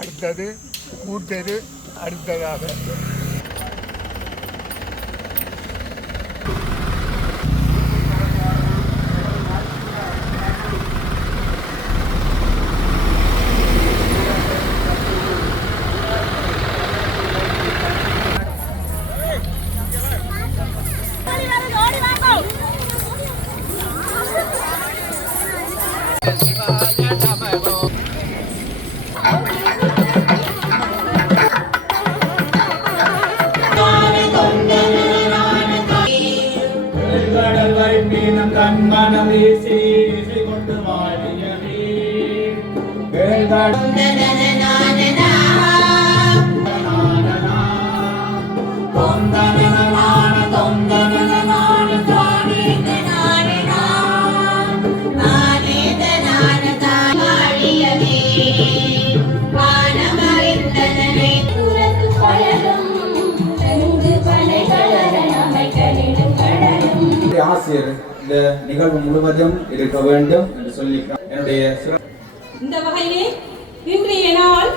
அடுத்தது கூட்டெரு அடுத்ததாக கண்மனம் வீசி இசை கொண்டு வாழியவே ஆசிரியர் இந்த நிகழ்வு முழுவதும் இருக்க வேண்டும் என்று சொல்லிக்கிறேன். என்னுடைய இந்த வகையிலே இன்றைய நாள்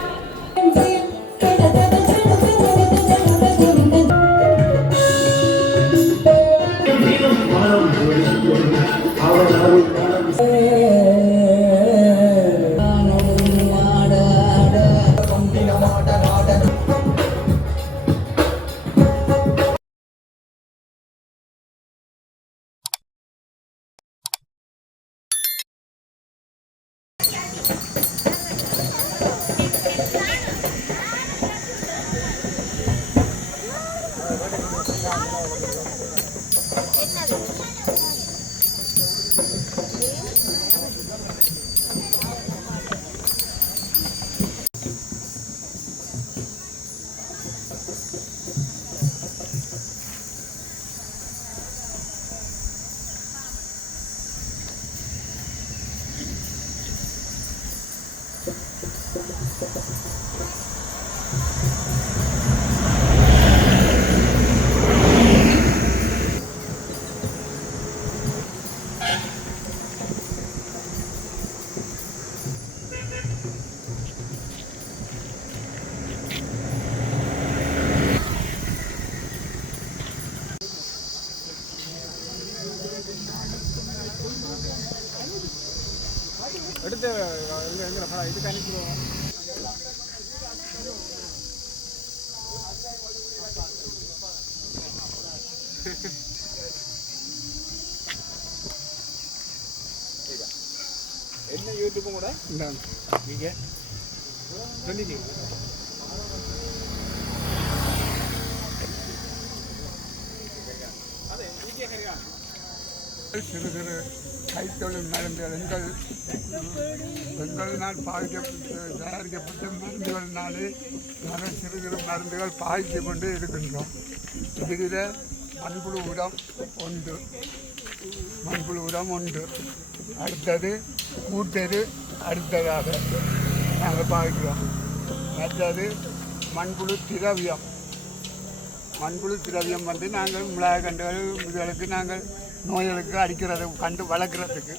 எடுத்து இதுக்கு அனுப்பிடுவோம். என்ன யூடியூப்பும் கூட நீங்கள் சொல்லிட்டீங்க. சிறு சிறு கைத்தொழில் மருந்துகள் எங்களினால் தயாரிக்கப்பட்ட மருந்துகளினாலே நிறைய சிறு சிறு மருந்துகள் பாய்ச்சி கொண்டு இருக்கின்றோம். இதில் மண்புழு உரம் உண்டு. அடுத்தது கூட்டெரு அடுத்ததாக நாங்கள் பாய்க்கிறோம். மற்றது மண்புழு திரவியம் வந்து நாங்கள் மிளகாய் கண்டுகள் இதுகளுக்கு நாங்கள் நோய்களுக்கு அடிக்கிறது கண்டு வளர்க்குறதுக்கு.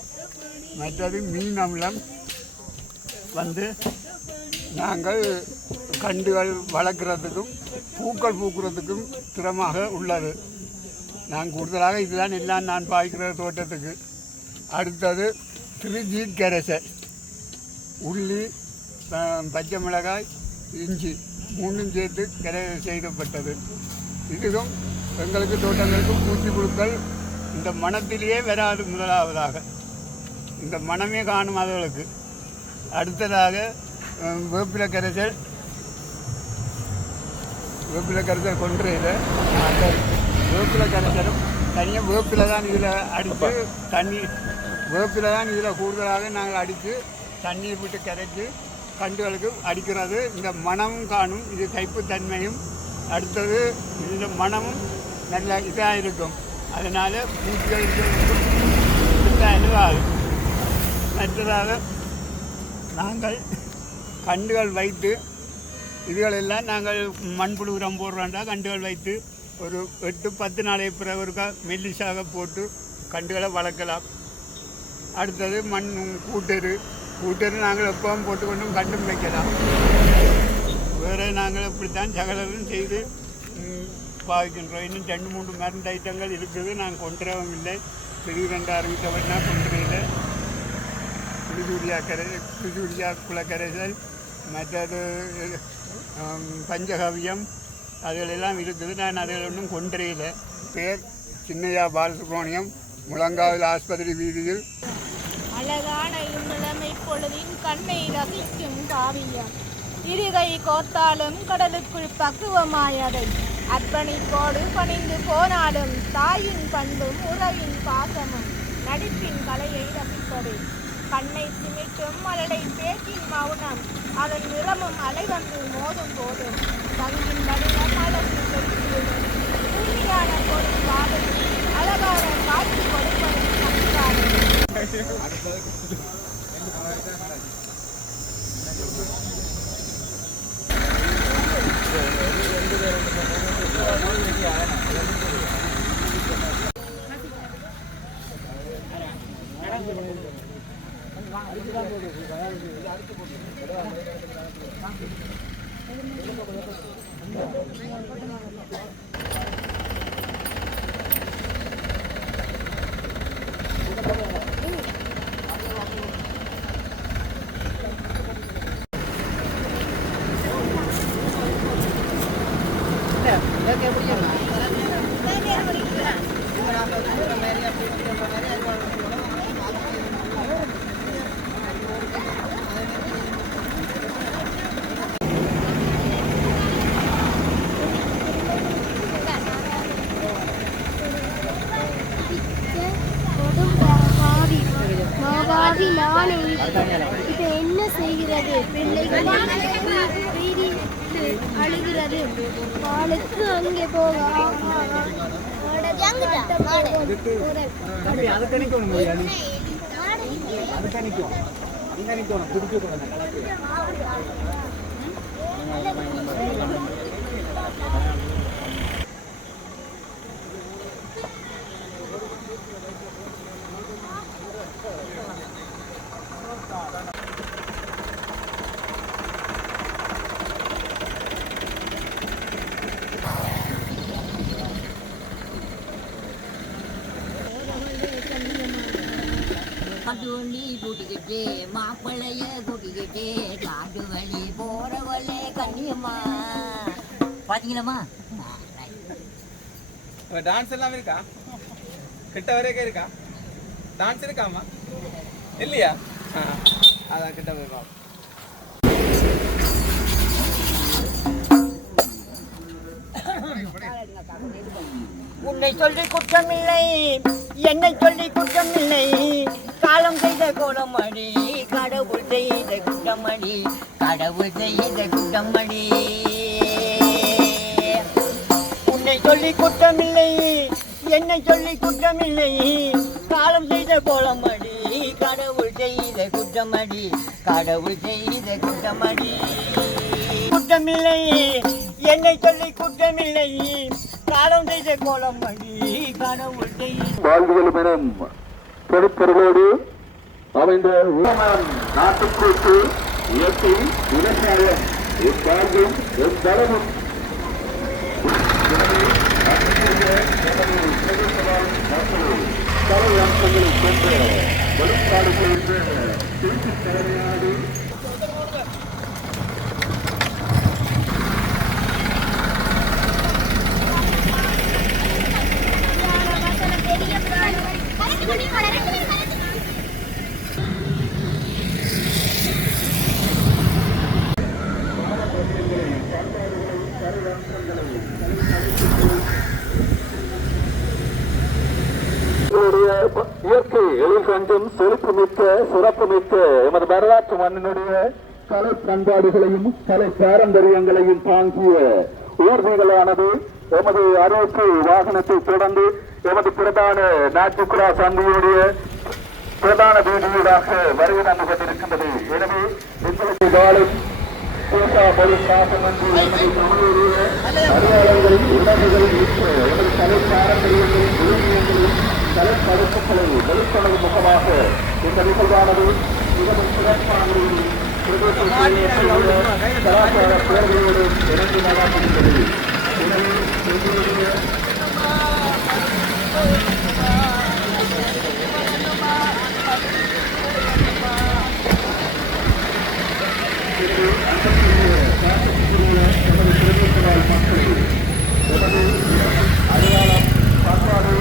மற்றது மீன் அமிலம் வந்து நாங்கள் கண்டுகள் வளர்க்குறதுக்கும் பூக்கள் பூக்கிறதுக்கும் திறமாக உள்ளது. நான் கூடுதலாக இதுதான் எல்லாம் நான் பாய்க்கிற தோட்டத்துக்கு. அடுத்தது 3G கரைசல், உள்ளி, பச்சை மிளகாய், இஞ்சி மூணும் சேர்த்து செய்யப்பட்டது. இதுவும் எங்களுக்கு தோட்டங்களுக்கும் பூச்சிப்புழுக்கள் இந்த மனத்திலேயே வராது. முதலாவதாக இந்த மனமே காணும் அதுகளுக்கு. அடுத்ததாக வேப்பிலை கரைசல் கொன்றையில் அந்த வேப்பிலை கரைசலும் தனியாக வேப்பிலை தான் இதில் அடித்து வேப்பிலை தான் இதில் கூடுதலாக நாங்கள் அடித்து தண்ணீர் விட்டு கரைச்சி கண்டுகளுக்கு அடிக்கிறது. இந்த மனமும் காணும், இது கைப்புத்தன்மையும். அடுத்தது இந்த மனமும் நல்ல இதாக இருக்கும். அதனால் பூச்சிகளுக்கு அணுகாது. மற்றதாக நாங்கள் கண்டுகள் வைத்து இதுகளெல்லாம் நாங்கள் மண்புழு உரம் போடுறோண்டா கண்டுகள் வைத்து ஒரு 8-10 நாளைக்கு பிறகு ஒருக்கா மெல்லிசாக போட்டு கண்டுகளை வளர்க்கலாம். அடுத்தது கூட்டெரு கூட்டர் நாங்கள் எப்பவும் போட்டுக்கொண்டும் கண்டும் வைக்கலாம். வேறு நாங்கள் இப்படித்தான் சகலரும் செய்து பாவிக்கின்றோம். இன்னும் 2-3 மருந்து ஐட்டங்கள் இருக்குது. நாங்கள் கொண்டுறவும் இல்லை. திடீரென்று அறிவித்தவர்னா கொண்டுறையில் குளிசூரியா குளக்கரைசல் மற்றது பஞ்சகவியம் அதுகளெல்லாம் இருக்குது. நான் அதில் ஒன்றும் கொண்டுறையில். பேர் சின்னையா பாலசுப்ரமணியம், முழங்காவில் ஆஸ்பத்திரி வீதியில். அழகான இந்நிலைமை பொழுதின் கண்ணை ரசிக்கும் காவியம். இருகை கோர்த்தாலும் கடலுக்குள் பக்குவமாயதை அர்ப்பணிப்போடு பணிந்து போனாலும் தாயின் பண்பும் உறவின் பாசமும் நடிப்பின் கலையை ரசிப்பது. கண்ணை சிமிட்டும் மலடை பேச்சின் மௌனம், அதன் நிறமும் அலை வந்து மோதும் போதும் தங்கின் வடிவம் அழகு செலுத்தியதும் தூய்மையான பொருள் காதல் அழகான காட்சி கொடுப்பது சம்ஸ்காரம். இப்ப என்ன செய்கிறது? பிள்ளைகள் அழுகிறது. பாலுக்கு அங்கே போக அதுவண்டி கூட்டிக்கிட்டு மாப்பிள்ளைய கூட்டிக்கிட்டு காட்டு வழி போறவளே கண்ணியம்மா பாத்தீங்களாம்மா. டான்ஸ் எல்லாம் இருக்கா? கிட்ட வரைக்கும் இருக்கா? டான்ஸ் இருக்காமா? இல்லையா? அதான் கிட்ட போய் பாப்போம். உன்னை சொல்லி குற்றமில்லை, என்னை சொல்லி குற்றமில்லை, காலம் செய்த கோலமடி, கடவுள் செய்த குற்றமடி, கடவுள் செய்த குற்றமடி. உன்னை சொல்லி குற்றமில்லை, என்னை சொல்லி குற்றமில்லை, காலம் செய்த கோலமடி, கடவுள் செய்த குற்றமடி, கடவுள் செய்த குற்றமடி. குற்றமில்லை, என்னை சொல்லி குற்றமில்லை, காலம் செய்த கோலமடி, கடவுள் செய்த வாழ்வியலும் எனும் தொழிற்பொருளோடு அமைந்த நாட்டுக்கூட்டு இயற்கை விவசாயம் எப்பார்வும் எப்பளவும் கலை அம்சங்களை கொண்ட வெளிப்பாடுகள் திருச்சி தேவையாது. இயற்கை எழில் கொஞ்சம் செழிப்புமிக்க சிறப்புமிக்க எமது வரலாற்று மண்ணினுடைய கலை பண்பாடுகளையும் கலை பாரம்பரியங்களையும் தாங்கிய ஊர்திகளானது எமது அரசு வாகனத்தை தொடர்ந்து எமது பிரதான நாட்டுக்குரா சந்தையுடைய பிரதான வீதியூடாக வருகை தந்து கொண்டிருக்கின்றது. எனவே எங்களுக்கு காலை மொழி சாசனம் என்று எமது தமிழுடைய அடையாளங்களின் உணர்வுகளில் எமது கலை பாரம்பரியங்களின் விழுமியங்களின் கலைப்படைப்புகளை வெளிக்கொணரும் முகமாக இந்த நிகழ்வானது மிகவும் சிறப்பாகவும் கலாச்சார பேர்களோடு இறங்கி நடாத்துகின்றது. எனவே எங்களுடைய அடையாளம் பண்பாடு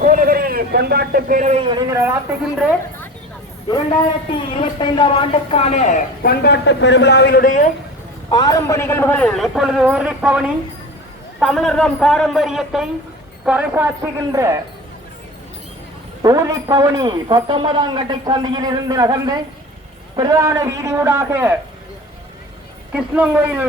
கோலகிரி பண்பாட்டு பேரவை நடாத்துகின்ற 2025 ஆண்டுக்கான பண்பாட்டு பெருவிழாவினுடைய ஆரம்ப நிகழ்வுகள் இப்பொழுது ஊர்திப்பவனி தமிழர்தம் பாரம்பரியத்தை பறைசாற்றுகின்ற ஊர்திப்பவனி 19ஆம் கட்டை சந்தையில் இருந்து நகர்ந்து பிரதான வீதியூடாக கிருஷ்ணங்கோயில்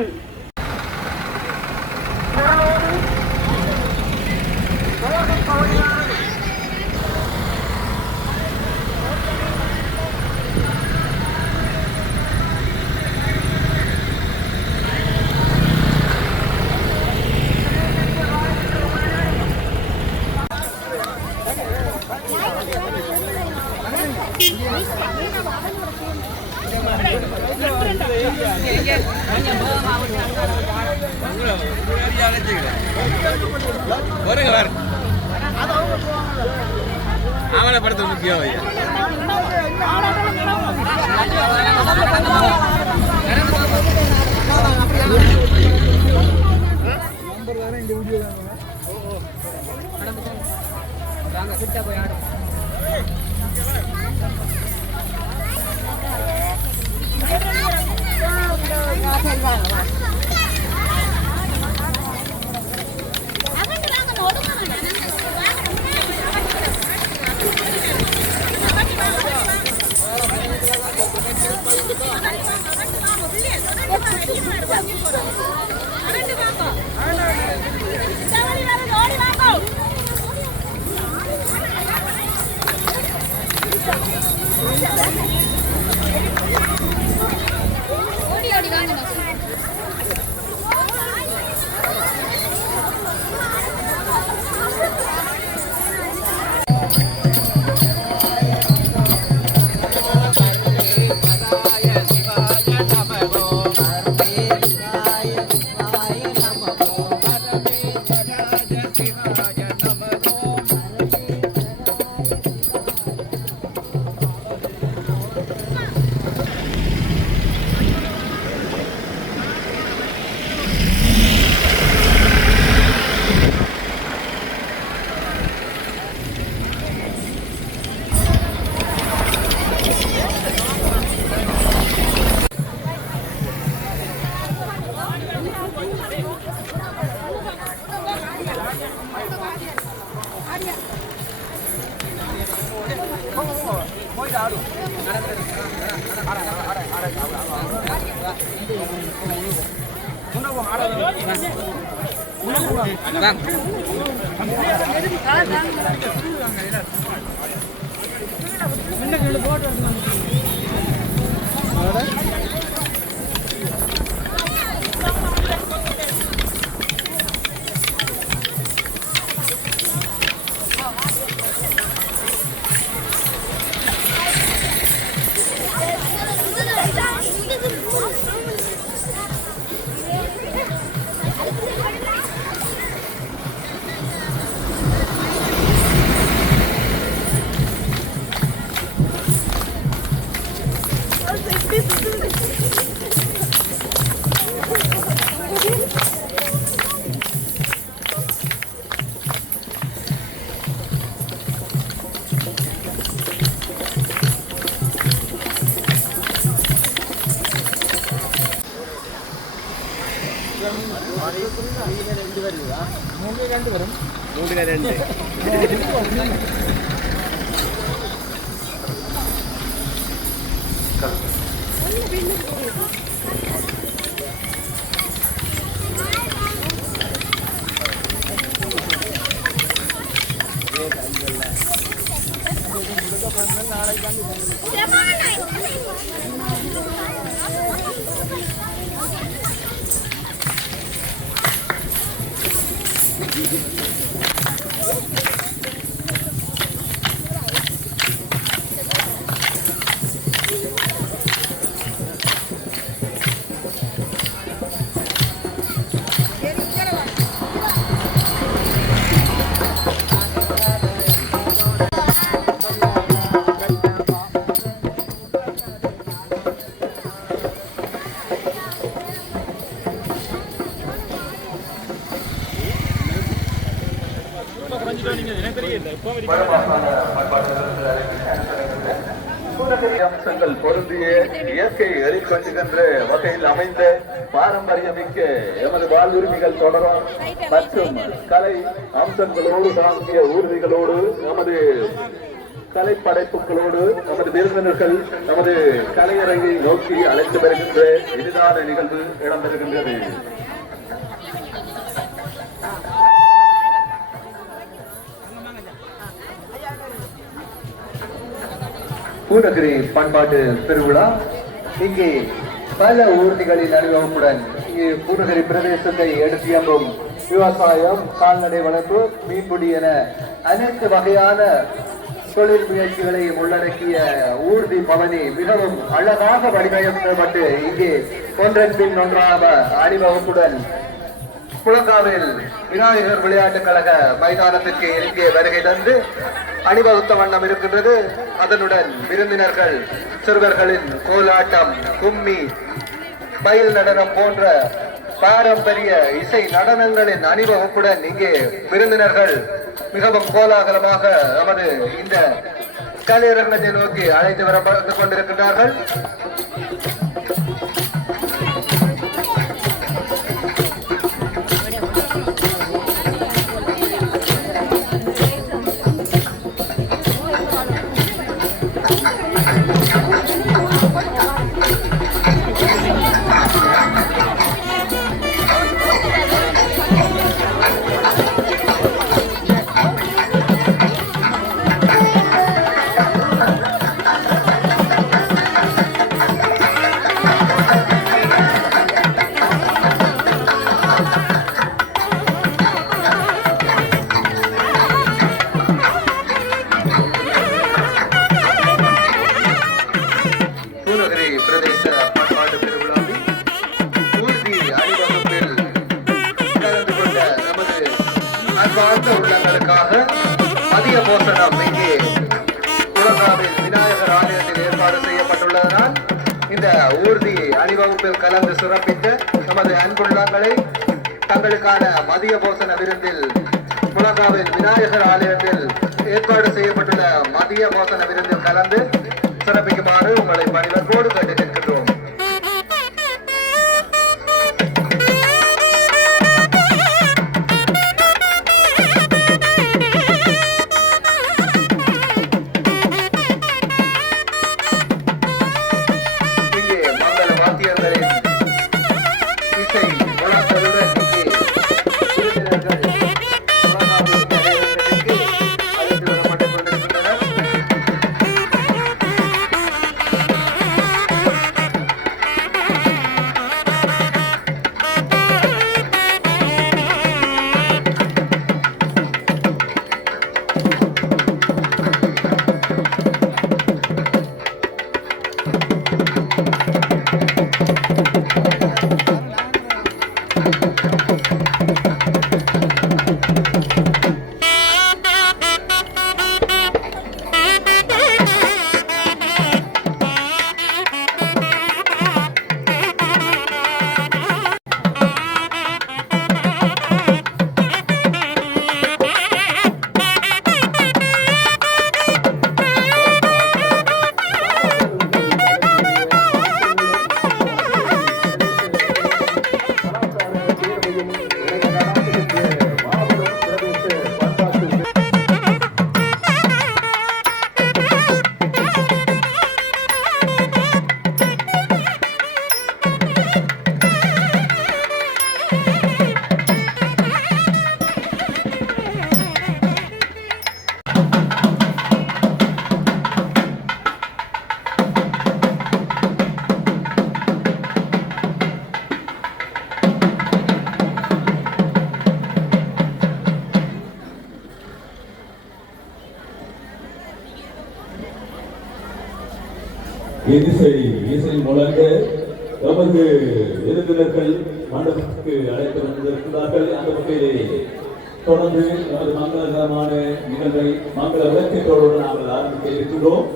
ஆவணப்படுத்த முக்கியம் போய் ஆடு அம்சங்கள் பொருந்திய இயற்கை எதிர்கொண்டுகின்ற வகையில் அமைந்த பாரம்பரியமிக்க எமது வாழ்வுரிமைகள் தொடரும் மற்றும் கலை அம்சங்களோடு தாங்கிய ஊர்திகளோடு நமது கலைப்படைப்புகளோடு நமது விருந்தினர்கள் நமது கலையரங்கை நோக்கி அழைத்து வருகின்ற எளிதான நிகழ்வு இடம்பெறுகின்றது. பூநகரி பண்பாட்டு திருவிழா இங்கே பல ஊர்திகளின் அனுபவத்துடன் பூநகரி பிரதேசத்தை எடுத்தியம்பும் விவசாயம், கால்நடை வளர்ப்பு, மீன்பிடி என அனைத்து வகையான தொழில் முயற்சிகளை உள்ளடக்கிய ஊர்தி பவனி மிகவும் அழகாக வடிவமைக்கப்பட்டு இங்கே ஒன்றன் பின் ஒன்றாக அணிவகுப்புடன் புலங்காவில் விநாயகர் விளையாட்டுக் கழக மைதானத்திற்கு இங்கே வருகை தந்து அணிவகுத்த வண்ணம் இருக்கின்றது. அதனுடன் விருந்தினர்கள் சிறுவர்களின் கோலாட்டம், கும்மி, பயில் நடனம் போன்ற பாரம்பரிய இசை நடனங்களின் அணிவகுப்புடன் இங்கே விருந்தினர்கள் மிகவும் கோலாகலமாக நமது இந்த கலையரங்கத்தை நோக்கி அழைத்து வரப்பட்டு கொண்டிருக்கின்றார்கள். உள்ளங்களுக்காக மதிய போசனம் இங்கே புலங்காவில் விநாயகர் ஆலயத்தில் ஏற்பாடு செய்யப்பட்டுள்ளதனால் இந்த ஊர்தி அணிவகுப்பில் கலந்து சிறப்பித்த நமது அன்புள்ளங்களை தங்களுக்கான மதிய போசன விருந்தில் புலங்காவில் விநாயகர் ஆலயத்தில் ஏற்பாடு செய்யப்பட்டுள்ள மதிய போசன விருந்தில் கலந்து சிறப்பிக்குமாறு உங்களை பணிவன்போடு கேட்டு நிற்கின்றோம். இசை முழக்கத்துடன் இங்கே விருந்தினர்கள் முழங்காவில் நடைபெறுவதற்கு அழைத்து வரப்பட்டுக் கொண்டிருக்கின்றனர். இசை முழங்க நமது விருந்தினர்கள் மண்டபத்துக்கு அழைத்து வந்திருக்கிறார்கள். அந்த வகையிலே தொடர்ந்து நமது மங்களகரமான நிகழ்வை மங்கள விளக்கத்தோடு நாங்கள் ஆரம்பிக்க இருக்கின்றோம்.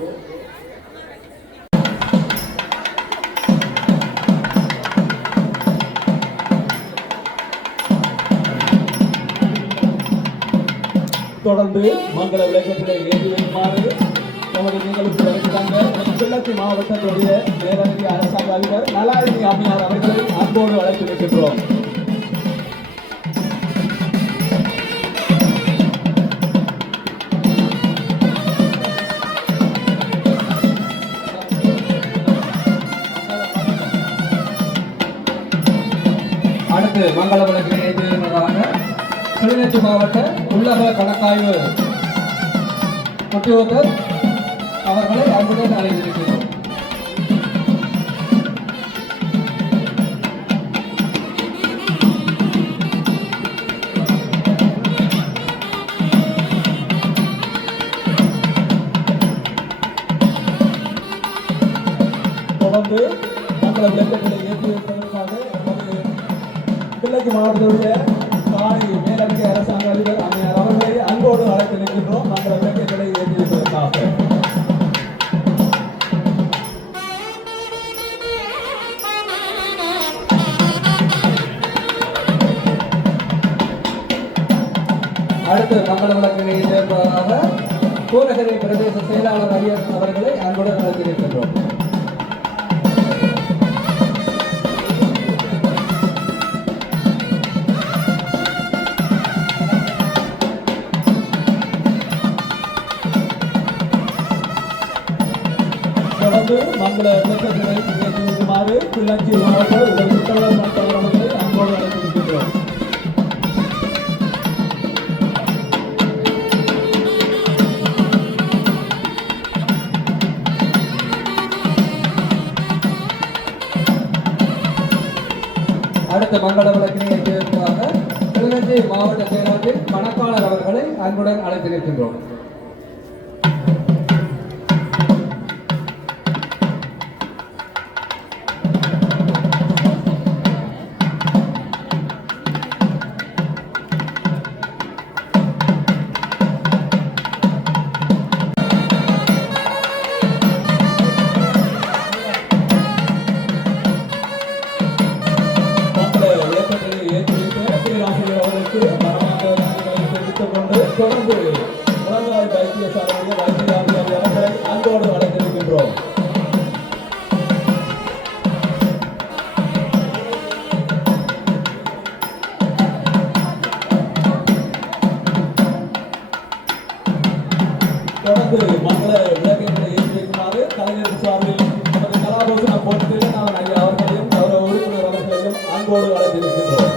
தொடர்ந்து மங்கள விளக்கத்திலே ஏற்றி வைக்குமாறு நமது நிகழ்ச்சி வருகிறாங்க. கிழக்கு மாவட்டத்துடைய நேரடி அரசாங்க அதிபர் நலாயினி அம்மையார் அவர்களை அன்போடு அழைத்து வைக்கின்றோம். அடுத்து மங்கள விளக்கினை ஏற்றுவதாக கிளிநொச்சி மாவட்ட உள்ளக கணக்காய்வு உத்தியோகத்தர் அவர்களை அன்புடன் அழைத்திருக்கிறோம். தொடர்ந்து மங்கள விளக்கங்களை ஏற்றி வைப்பதற்காக நமது கிழக்கு மாவட்டத்துடைய காணி மேலதிக அரசாங்க அதிபர் அம்மையார் அவர்களை அன்போடு அழைத்து நிற்கின்றோம். மங்கள விளக்கங்களை ஏற்றி வைப்பதற்காக அடுத்து மங்கள விளக்கினை ஏற்பதாக கோநகரை பிரதேச செயலாளர் ஐயர் அவர்களை அன்புடன் அழைத்திருக்கின்றோம். தொடர்ந்து மங்கள விளக்கங்களை ஏற்றுமாறு கிளர்ச்சி மாவட்ட உங்கள் புத்தகர் மற்றவர்களை அன்போடு அழைத்திருக்கின்றோம். அடுத்த மங்கள விளக்கினை ஏற்றுவதற்காக கிளிநொச்சி மாவட்ட செயலாளர் கணக்காளர் அவர்களை அன்புடன் அழைத்திருக்கின்றோம். தொடர்ந்து வேண்டியிருக்கின்றோம்.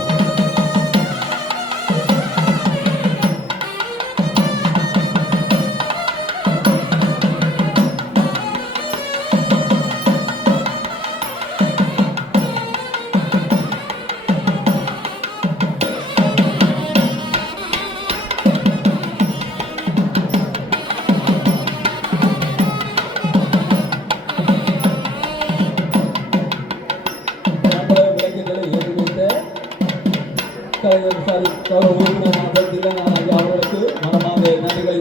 அவர்களுக்கு மனமாக நன்றிகளை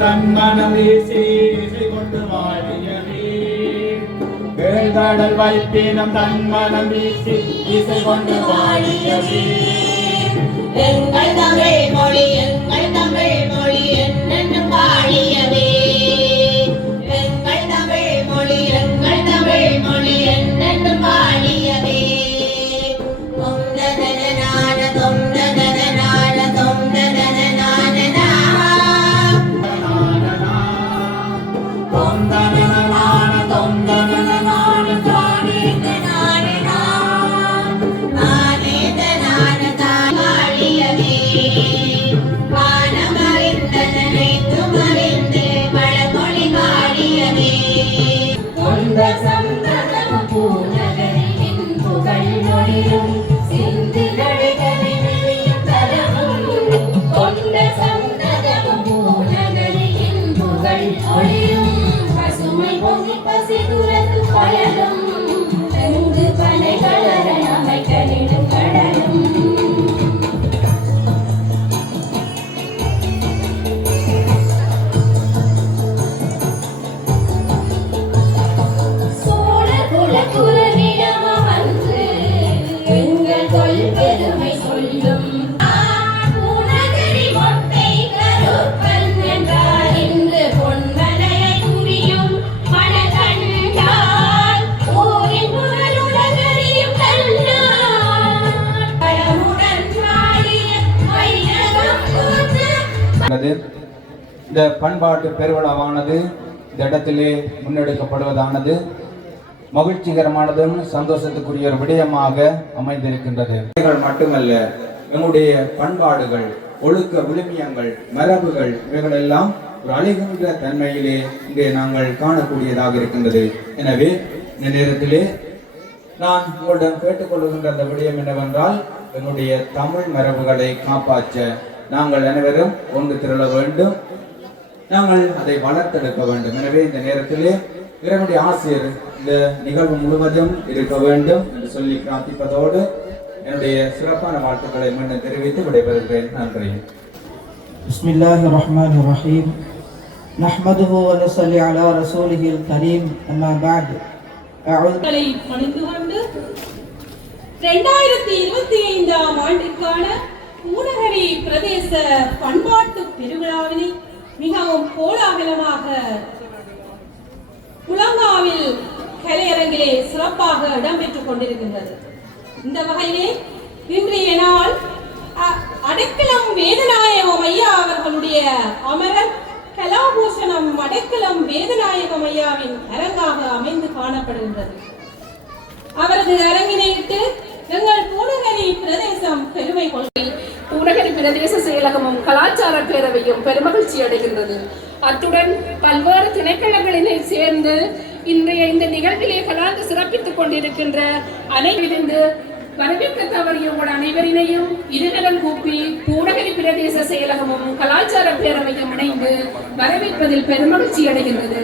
தன்மனம் வீசி இசை கொண்டு வாழியவே. கேழ்கடல் வைப்பினம் தன்மனம் வீசி இசை கொண்டு வாழியவே. எங்கள் தமிழ் மொழி என்னென்னும் வாழியவே. எங்கள் தமிழ் மொழி என்னென்னும் வாழியவே. இந்த பண்பாட்டு பெருவிழாவானது இந்த இடத்திலே முன்னெடுக்கப்படுவதானது மகிழ்ச்சிகரமானதும் சந்தோஷத்துக்குரிய ஒரு விடயமாக அமைந்திருக்கின்றது. மட்டுமல்ல, நம்முடைய பண்பாடுகள், ஒழுக்க விழுமியங்கள், மரபுகள் இவைகளெல்லாம் ஒரு அழிகின்ற தன்மையிலே இங்கே நாங்கள் காணக்கூடியதாக இருக்கின்றது. எனவே இந்த நேரத்திலே நான் உங்களிடம் கேட்டுக்கொள்கின்ற அந்த விடயம் என்னவென்றால், எங்களுடைய தமிழ் மரபுகளை காப்பாற்ற நாங்கள் அனைவரும் ஒன்று திரள வேண்டும். நாங்கள் அதை வளர்த்தெடுக்க வேண்டும். எனவே இந்த நேரத்திலே இறைவனுடைய ஆசிரியர் இந்த நிகழ்வு முழுவதும் இருக்க வேண்டும் என்று சொல்லி பிரார்த்திப்பதோடு என்னுடைய சிறப்பான வாழ்த்துக்களை மீண்டும் தெரிவித்து விடைபெறுகிறேன். நன்றி. பிஸ்மில்லாஹிர் ரஹ்மானிர் ரஹீம். நஹ்மதுஹு வ நஸல்லி அலா ரசூலிஹில் கரீம். அம்மா பஅத். அவுதுகளை பணிந்து கொண்டு 2025ஆம் ஆண்டிற்கான ஊனகரி பிரதேச பண்பாட்டு பெருவிழாவினை மிகவும் கோலாகலமாக புலங்காவில் கலையரங்கிலே சிறப்பாக இடம்பெற்றுக் கொண்டிருக்கின்றது. இந்த வகையிலே இன்றைய நாள் அடைக்கலம் வேதநாயகம் ஐயா அவர்களுடைய அமரர் கலாபூஷணம் அடைக்கலம் வேதநாயகம் ஐயாவின் அரங்காக அமைந்து காணப்படுகின்றது. அவரது அரங்கினையிட்டு எங்கள் பூநகரி பிரதேசம் பெருமை கொள்கை பூநகரி பிரதேச செயலகமும் கலாச்சார பேரவையும் பெருமகிழ்ச்சி அடைகின்றது. அத்துடன் பல்வேறு திணைக்களங்களினை சேர்ந்து இன்றைய இந்த நிகழ்விலே கலந்து சிறப்பித்துக் கொண்டிருக்கின்ற அனைவரிலிருந்து வரவேற்க தவறிய உங்கள் அனைவரினையும் இருநலம் கூப்பி பூநகரி பிரதேச செயலகமும் கலாச்சார பேரவையும் இணைந்து வரவேற்பதில் பெருமகிழ்ச்சி அடைகின்றது.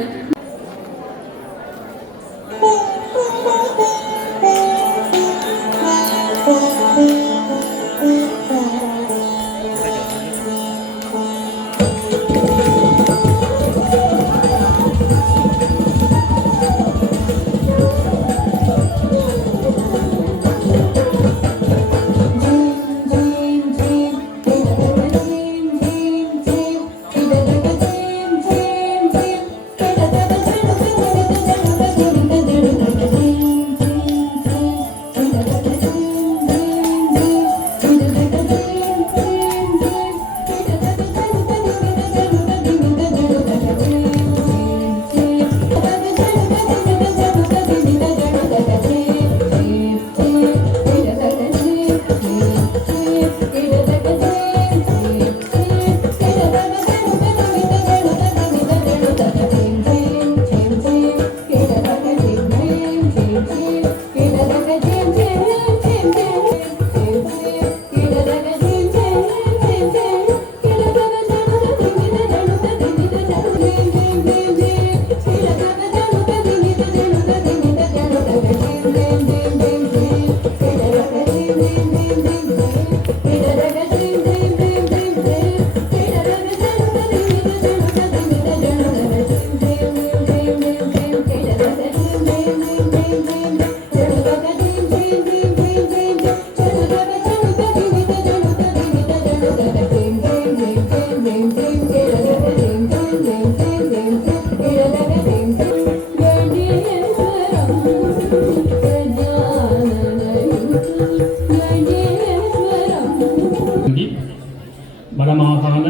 வடமாகாண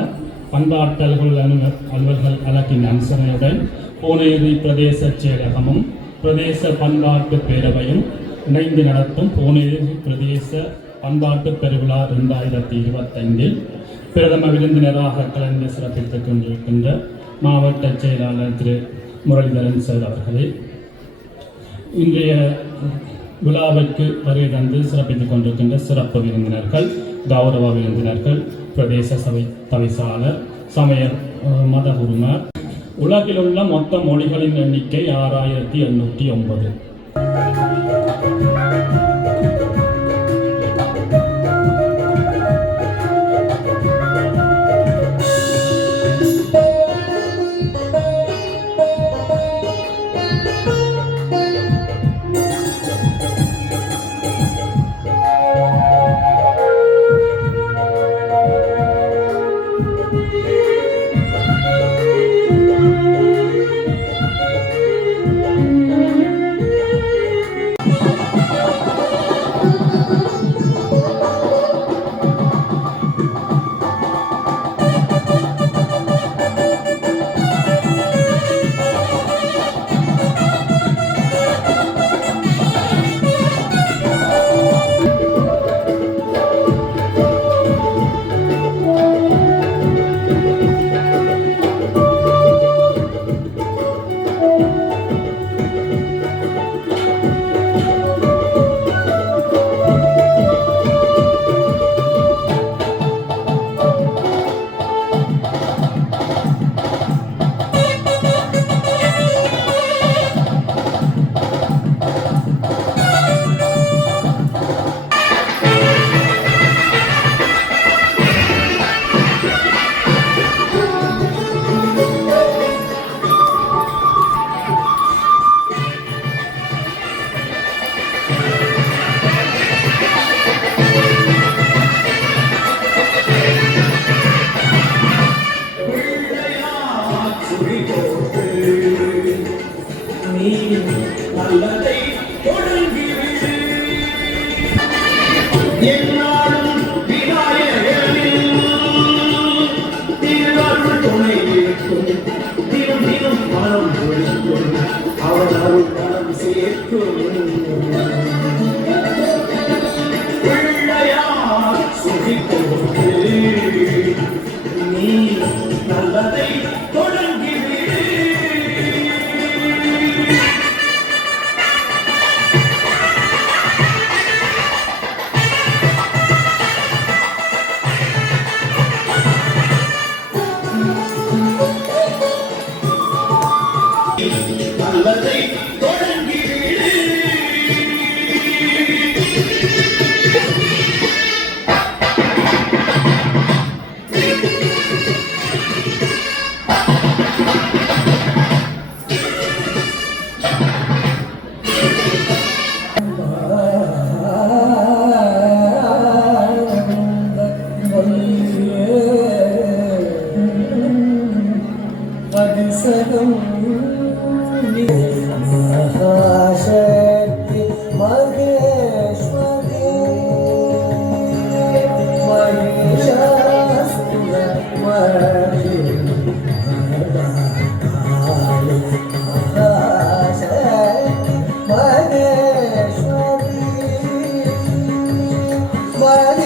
பண்பாட்டல்கள் அலுவல்கள் அலகின் அனுசரணையுடன் பூநகரி பிரதேச செயலகமும் பிரதேச பண்பாட்டு பேரவையும் இணைந்து நடத்தும் பூநகரி பிரதேச பண்பாட்டு பெருவிழா 2025 பிரதம விருந்தினராக கலந்து சிறப்பித்துக் கொண்டிருக்கின்ற மாவட்ட செயலாளர் திரு முரளிதரன் சார் அவர்களே, இன்றைய விழாவிற்கு வருகை தந்து சிறப்பித்துக் கொண்டிருக்கின்ற சிறப்பு விருந்தினர்கள், கௌரவ விருந்தினர்கள், பிரதேச சபை தவிசாளர், சமய மதகுருமார். உலகில் உள்ள மொத்த மொழிகளின் எண்ணிக்கை 6809. What